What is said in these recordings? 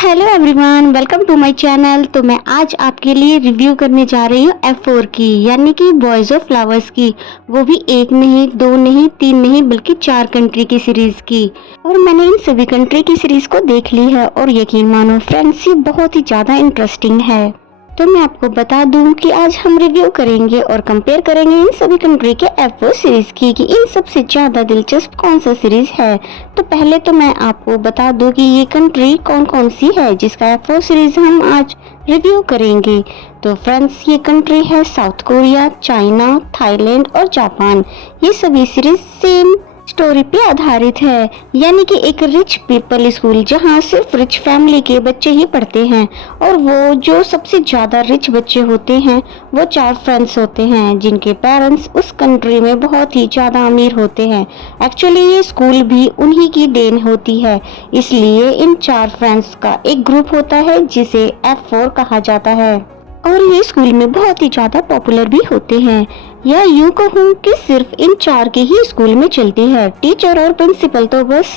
Hello everyone, welcome to my channel. तो मैं आज आपके लिए रिव्यू करने जा रही हूँ F4 की, यानी कि बॉयज ऑफ फ्लावर्स की। वो भी एक नहीं, दो नहीं, तीन नहीं, बल्कि 4 कंट्री की सीरीज की। और मैंने इन सभी कंट्री की सीरीज को देख ली है और यकीन मानो फ्रेंड्स, ये बहुत ही ज़्यादा इंटरेस्टिंग है। तो मैं आपको बता दूं कि आज हम रिव्यू करेंगे और कंपेयर करेंगे इन सभी कंट्री के F4 सीरीज की कि इन सबसे ज्यादा दिलचस्प कौन सा सीरीज है। तो पहले तो मैं आपको बता दूं कि ये कंट्री कौन कौन सी है जिसका F4 सीरीज हम आज रिव्यू करेंगे। तो फ्रेंड्स, ये कंट्री है साउथ कोरिया, चाइना, थाईलैंड और जापान। ये सभी सीरीज सेम स्टोरी पे आधारित है, यानी कि एक रिच पीपल स्कूल जहाँ सिर्फ रिच फैमिली के बच्चे ही पढ़ते हैं। और वो जो सबसे ज्यादा रिच बच्चे होते हैं वो 4 फ्रेंड्स होते हैं जिनके पेरेंट्स उस कंट्री में बहुत ही ज्यादा अमीर होते हैं। एक्चुअली ये स्कूल भी उन्हीं की देन होती है, इसलिए इन 4 फ्रेंड्स का एक ग्रुप होता है जिसे F4 कहा जाता है। और ये स्कूल में बहुत ही ज्यादा पॉपुलर भी होते हैं, या यूँ कहूँ कि सिर्फ इन 4 के ही स्कूल में चलती है। टीचर और प्रिंसिपल तो बस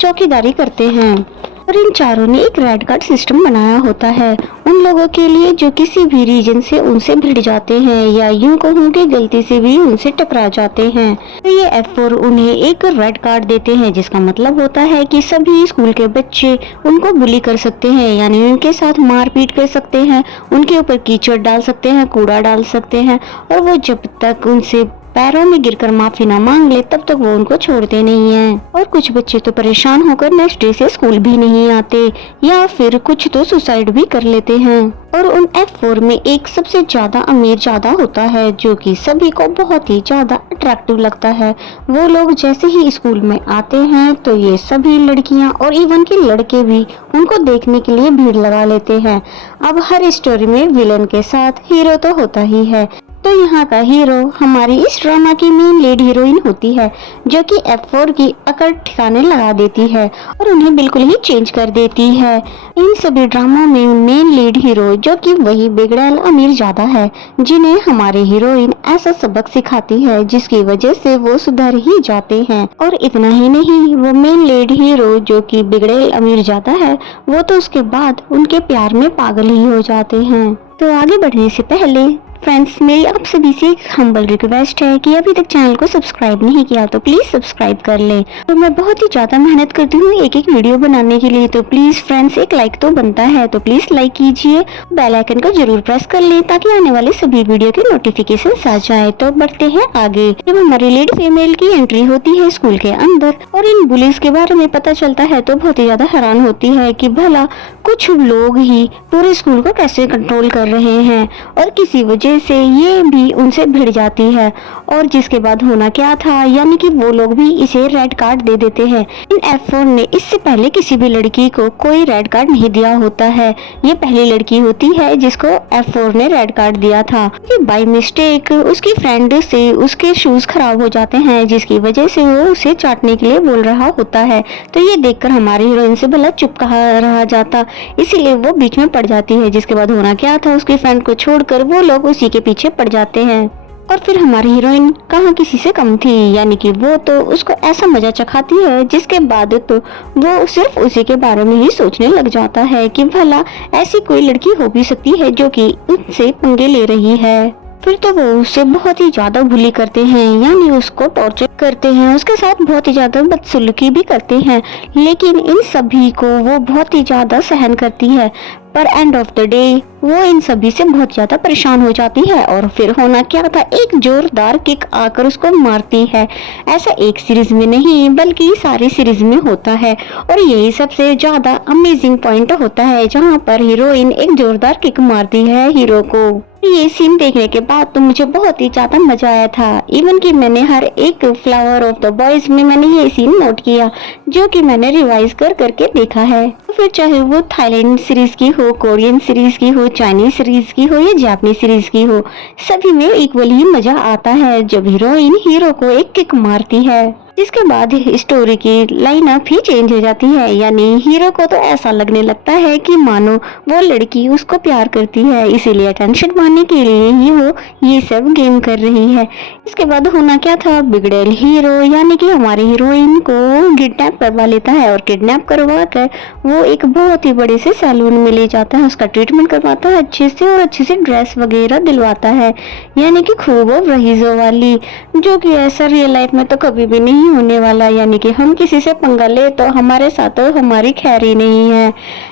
चौकीदारी करते हैं। और इन चारों ने एक रेड कार्ड सिस्टम बनाया होता है उन लोगों के लिए जो किसी भी रीजन से उनसे भिड़ जाते हैं, या यूँ कहूँ कि गलती से भी उनसे टकरा जाते हैं। तो ये F4 उन्हें एक रेड कार्ड देते हैं, जिसका मतलब होता है कि सभी स्कूल के बच्चे उनको बुली कर सकते हैं, यानी उनके साथ मारपीट कर सकते हैं, उनके ऊपर कीचड़ डाल सकते हैं, कूड़ा डाल सकते हैं। और वो जब तक उनसे पैरों में गिरकर माफी ना मांग ले तब तक वो उनको छोड़ते नहीं हैं। और कुछ बच्चे तो परेशान होकर नेक्स्ट डे से स्कूल भी नहीं आते, या फिर कुछ तो सुसाइड भी कर लेते हैं। और उन F4 में एक सबसे ज्यादा अमीर ज्यादा होता है जो कि सभी को बहुत ही ज्यादा अट्रैक्टिव लगता है। वो लोग जैसे ही स्कूल में आते हैं तो ये सभी लड़कियां और इवन के लड़के भी उनको देखने के लिए भीड़ लगा लेते हैं। अब हर स्टोरी में विलन के साथ हीरो तो होता ही है, तो यहाँ का हीरो हमारी इस ड्रामा की मेन लीड हीरोइन होती है, जो कि F4 की अकड़ ठिकाने लगा देती है और उन्हें बिल्कुल ही चेंज कर देती है। इन सभी ड्रामों में मेन लीड हीरो जो कि वही बिगड़ैल अमीर ज्यादा है, जिन्हें हमारी हीरोइन ऐसा सबक सिखाती है जिसकी वजह से वो सुधर ही जाते हैं। और इतना ही नहीं, वो मेन लीड हीरो जो कि बिगड़ैल अमीर ज्यादा है, वो तो उसके बाद उनके प्यार में पागल ही हो जाते हैं। तो आगे बढ़ने से पहले फ्रेंड्स, मेरी आप सभी से एक हम्बल रिक्वेस्ट है कि अभी तक चैनल को सब्सक्राइब नहीं किया तो प्लीज सब्सक्राइब कर लें। तो मैं बहुत ही ज्यादा मेहनत करती हूँ एक एक वीडियो बनाने के लिए, तो प्लीज फ्रेंड्स एक लाइक तो बनता है, तो प्लीज लाइक कीजिए, बेल आइकन को जरूर प्रेस कर लें ताकि आने वाले सभी वीडियो के नोटिफिकेशन आ जाए। तो बढ़ते हैं आगे। जब हमारी लीड फीमेल की एंट्री होती है स्कूल के अंदर और इन बुलिस के बारे में पता चलता है तो बहुत ही ज्यादा हैरान होती है कि भला कुछ लोग ही पूरे स्कूल को कैसे कंट्रोल कर रहे हैं, और किसी वजह से ये भी उनसे भिड़ जाती है। और जिसके बाद होना क्या था, यानी कि वो लोग भी इसे रेड कार्ड दे देते हैं। इन F4 ने इससे पहले किसी भी लड़की को कोई रेड कार्ड नहीं दिया होता है, ये पहली लड़की होती है जिसको F4 ने रेड कार्ड दिया था कि बाय मिस्टेक उसकी फ्रेंड से उसके शूज खराब हो जाते हैं, जिसकी वजह से वो उसे चाटने के लिए बोल रहा होता है। तो ये देखकर हमारी हीरोइन से भला चुप कहा रहा जाता, इसीलिए वो बीच में पड़ जाती है। जिसके बाद होना क्या था, उसकी फ्रेंड को छोड़कर वो लोग उसी के पीछे पड़ जाते हैं। और फिर हमारी हीरोइन कहाँ किसी से कम थी, यानी कि वो तो उसको ऐसा मजा चखाती है जिसके बाद तो वो सिर्फ उसी के बारे में ही सोचने लग जाता है कि भला ऐसी कोई लड़की हो भी सकती है जो कि उससे पंगे ले रही है। फिर तो वो उससे बहुत ही ज्यादा बुली करते हैं, यानी उसको टॉर्चर करते हैं, उसके साथ बहुत ही ज्यादा बदसलूकी भी करते हैं, लेकिन इन सभी को वो बहुत ही ज्यादा सहन करती है। पर एंड ऑफ द डे वो इन सभी से बहुत ज्यादा परेशान हो जाती है। और फिर होना क्या था, एक जोरदार किक आकर उसको मारती है। ऐसा एक सीरीज में नहीं बल्कि सारी सीरीज में होता है, और यही सबसे ज्यादा अमेजिंग पॉइंट होता है जहाँ पर हीरोइन एक जोरदार किक मारती है हीरो को। ये सीन देखने के बाद तो मुझे बहुत ही ज्यादा मजा आया था, इवन कि मैंने हर एक फ्लावर ऑफ द बॉयज में मैंने ये सीन नोट किया, जो कि मैंने रिवाइज कर करके देखा है। तो फिर चाहे वो थाईलैंड सीरीज की हो, कोरियन सीरीज की हो, चाइनीज सीरीज की हो या जापानीज सीरीज की हो, सभी में इक्वल ही मजा आता है जब हीरोइन हीरो को एक किक मारती है। जिसके बाद स्टोरी की लाइनअप ही चेंज हो जाती है, यानी हीरो को तो ऐसा लगने लगता है कि मानो वो लड़की उसको प्यार करती है, इसीलिए अटेंशन पाने के लिए ही वो ये सब गेम कर रही है। इसके बाद होना क्या था, बिगड़ेल हीरो यानी कि हमारी हीरोइन को किडनैप करवा लेता है और किडनैप करवा कर वो एक बहुत ही बड़े से सैलून में ले जाता है, उसका ट्रीटमेंट करवाता है अच्छे से और अच्छे से ड्रेस वगैरह दिलवाता है, यानी कि खूब रहीजों वाली, जो कि ऐसा रियल लाइफ में तो कभी भी नहीं होने वाला, यानी कि हम किसी से पंगा ले तो हमारे साथ तो हमारी खैर ही नहीं है।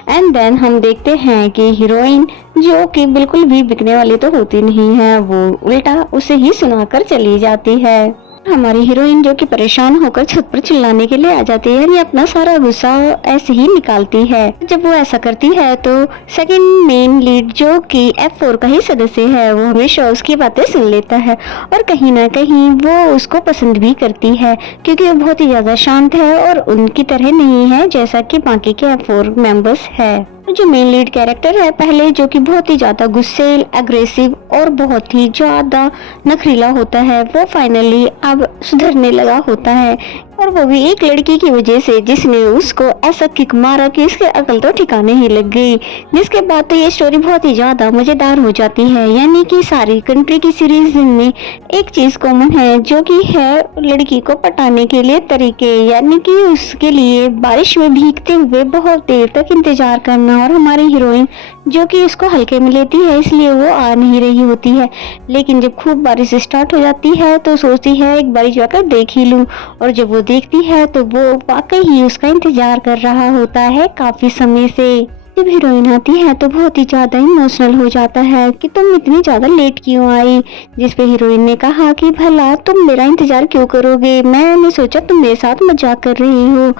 एंड देन हम देखते हैं कि हीरोइन जो कि बिल्कुल भी बिकने वाली तो होती नहीं है, वो उल्टा उसे ही सुनाकर चली जाती है। हमारी हीरोइन जो कि परेशान होकर छत पर चिल्लाने के लिए आ जाती है, यानी अपना सारा गुस्सा ऐसे ही निकालती है। जब वो ऐसा करती है तो सेकंड मेन लीड जो कि F4 का ही सदस्य है, वो हमेशा उसकी बातें सुन लेता है और कहीं ना कहीं वो उसको पसंद भी करती है, क्योंकि वो बहुत ही ज्यादा शांत है और उनकी तरह नहीं है जैसा कि बाकी के F4 मेंबर्स है। जो मेन लीड कैरेक्टर है पहले, जो कि बहुत ही ज्यादा गुस्सेल, एग्रेसिव और बहुत ही ज्यादा नखरीला होता है, वो फाइनली अब सुधरने लगा होता है, और वो भी एक लड़की की वजह से जिसने उसको ऐसा किक मारा कि उसके अकल तो ठिकाने ही लग गई। जिसके बाद तो ये स्टोरी बहुत ही ज्यादा मजेदार हो जाती है, यानी कि सारी कंट्री की सीरीज में एक चीज कॉमन है, जो कि है लड़की को पटाने के लिए तरीके, यानी कि उसके लिए बारिश में भीगते हुए बहुत देर तक इंतजार करना, और हमारी हीरोइन जो कि उसको हल्के में लेती है इसलिए वो आ नहीं रही होती है, लेकिन जब खूब बारिश स्टार्ट हो जाती है तो सोचती है एक बार जाकर देख ही लूं, और जब वो देखती है तो वो वाकई ही उसका इंतजार कर रहा होता है काफी समय से। जब हीरोइन आती है तो बहुत ही ज्यादा इमोशनल हो जाता है कि तुम इतनी ज्यादा लेट क्यों आई, जिस पे हीरोइन ने कहा कि भला तुम मेरा इंतजार क्यों करोगे, मैंने सोचा तुम मेरे साथ मजाक कर रही हो।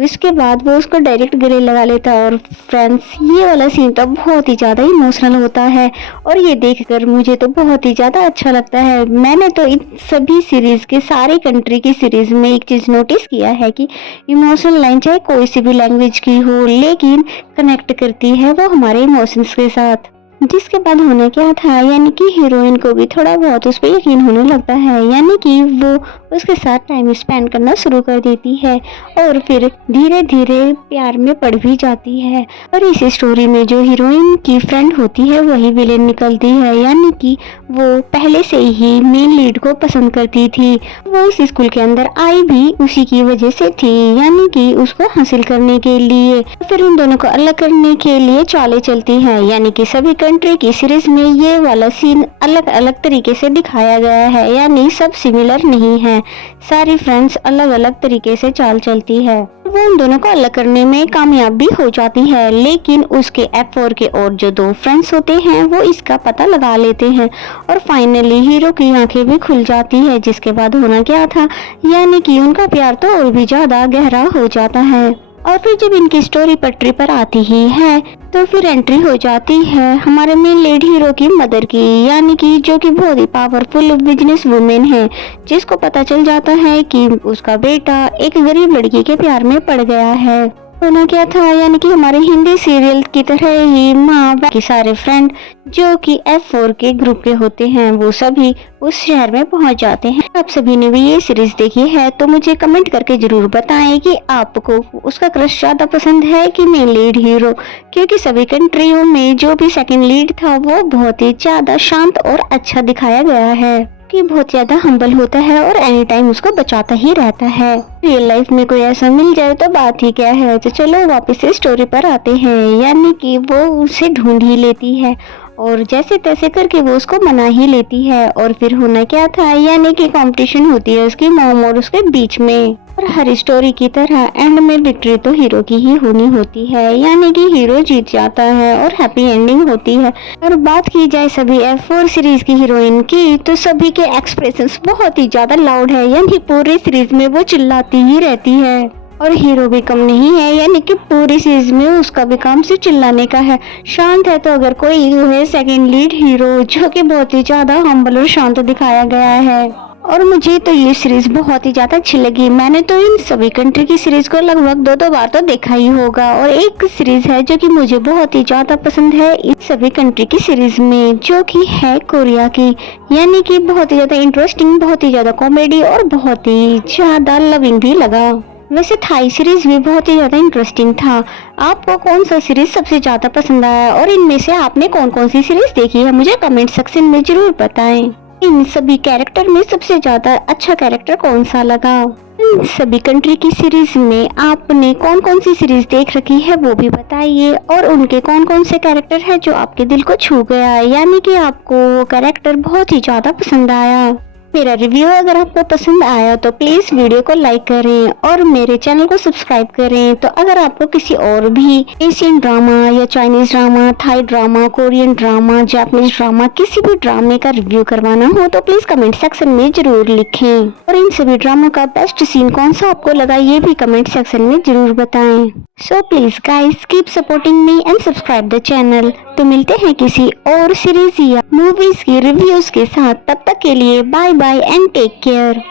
इसके बाद वो उसको डायरेक्ट गले लगा लेता है, और फ्रेंड्स ये वाला सीन तो बहुत ही ज़्यादा इमोशनल होता है, और ये देखकर मुझे तो बहुत ही ज़्यादा अच्छा लगता है। मैंने तो इन सभी सीरीज़ के, सारे कंट्री की सीरीज़ में एक चीज़ नोटिस किया है कि इमोशनल लाइन चाहे कोई सी भी लैंग्वेज की हो, लेकिन कनेक्ट करती है वो हमारे इमोशंस के साथ। जिसके बाद होना क्या था, यानी कि हीरोइन को भी थोड़ा बहुत उस पर यकीन होने लगता है, यानी कि वो उसके साथ टाइम स्पेंड करना शुरू कर देती है और फिर धीरे धीरे प्यार में पड़ भी जाती है। और इस स्टोरी में जो हीरोइन की फ्रेंड होती है वही विलेन निकलती है, यानी कि वो पहले से ही मेन लीड को पसंद करती थी। वो इस स्कूल के अंदर आई भी उसी की वजह से थी, यानी कि उसको हासिल करने के लिए। फिर उन दोनों को अलग करने के लिए चालें चलती हैं, यानी कि सभी कंट्री की सीरीज में ये वाला सीन अलग अलग तरीके से दिखाया गया है, यानी सब सिमिलर नहीं है, सारी फ्रेंड्स अलग अलग तरीके से चाल चलती है। वो उन दोनों को अलग करने में कामयाब भी हो जाती है, लेकिन उसके F4 के और जो दो फ्रेंड्स होते हैं वो इसका पता लगा लेते हैं और फाइनली हीरो की आंखें भी खुल जाती है। जिसके बाद होना क्या था, यानी कि उनका प्यार तो और भी ज्यादा गहरा हो जाता है। और फिर जब इनकी स्टोरी पटरी पर आती ही है तो फिर एंट्री हो जाती है हमारे मेन लीड हीरो की मदर की, यानी कि जो कि बहुत ही पावरफुल बिजनेस वुमेन है, जिसको पता चल जाता है कि उसका बेटा एक गरीब लड़की के प्यार में पड़ गया है। होना क्या था, यानी कि हमारे हिंदी सीरियल की तरह ही माँ बाकी सारे फ्रेंड जो कि F4 के ग्रुप के होते हैं वो सभी उस शहर में पहुंच जाते हैं। आप सभी ने भी ये सीरीज देखी है तो मुझे कमेंट करके जरूर बताएं कि आपको उसका क्रश ज्यादा पसंद है कि मेन लीड हीरो, क्योंकि सभी कंट्रियों में जो भी सेकंड लीड था वो बहुत ही ज्यादा शांत और अच्छा दिखाया गया है, कि बहुत ज्यादा हम्बल होता है और एनी टाइम उसको बचाता ही रहता है। रियल लाइफ में कोई ऐसा मिल जाए तो बात ही क्या है। तो चलो वापस से स्टोरी पर आते हैं, यानी कि वो उसे ढूंढ ही लेती है और जैसे तैसे करके वो उसको मना ही लेती है। और फिर होना क्या था, यानी कि कंपटीशन होती है उसकी मॉम और उसके बीच में, और हर स्टोरी की तरह एंड में विक्ट्री तो हीरो की ही होनी होती है, यानी कि हीरो जीत जाता है और हैप्पी एंडिंग होती है। और बात की जाए सभी F4 सीरीज की हीरोइन की तो सभी के एक्सप्रेशंस बहुत ही ज्यादा लाउड है, यानी पूरी सीरीज में वो चिल्लाती ही रहती है और हीरो भी कम नहीं है, यानी कि पूरी सीरीज में उसका भी काम सिर्फ चिल्लाने का है। शांत है तो अगर कोई है सेकंड लीड हीरो, जो कि बहुत ही ज्यादा हम्बल और शांत दिखाया गया है। और मुझे तो ये सीरीज बहुत ही ज्यादा अच्छी लगी। मैंने तो इन सभी कंट्री की सीरीज को लगभग 2-2 बार तो देखा ही होगा। और एक सीरीज है जो कि मुझे बहुत ही ज्यादा पसंद है इन सभी कंट्री की सीरीज में, जो कि है कोरिया की, यानी कि बहुत ही ज्यादा इंटरेस्टिंग, बहुत ही ज्यादा कॉमेडी और बहुत ही ज्यादा लविंग भी लगा। वैसे थाई सीरीज भी बहुत ही ज्यादा इंटरेस्टिंग था। आपको कौन सा सीरीज सबसे ज्यादा पसंद आया और इनमें से आपने कौन कौन सी सीरीज देखी है, मुझे कमेंट सेक्शन में जरूर बताएं। इन सभी कैरेक्टर में सबसे ज्यादा अच्छा कैरेक्टर कौन सा लगा। इन सभी कंट्री की सीरीज में आपने कौन कौन सी सीरीज देख रखी है वो भी बताइए। और उनके कौन कौन से कैरेक्टर है जो आपके दिल को छू गया है, यानी कि आपको वो कैरेक्टर बहुत ही ज्यादा पसंद आया। मेरा रिव्यू अगर आपको पसंद आया तो प्लीज वीडियो को लाइक करें और मेरे चैनल को सब्सक्राइब करें। तो अगर आपको किसी और भी एशियन ड्रामा या Chinese drama, Thai drama, Korean drama, Japanese drama, किसी भी ड्रामे का रिव्यू करवाना हो तो प्लीज कमेंट सेक्शन में जरूर लिखें। और इन सभी ड्रामा का बेस्ट सीन कौन सा आपको लगा ये भी कमेंट सेक्शन में जरूर बताएं। So please guys keep supporting me and subscribe the channel. तो मिलते हैं किसी और सीरीज या मूवीज की रिव्यूज के साथ, तब तक के लिए bye bye and take care.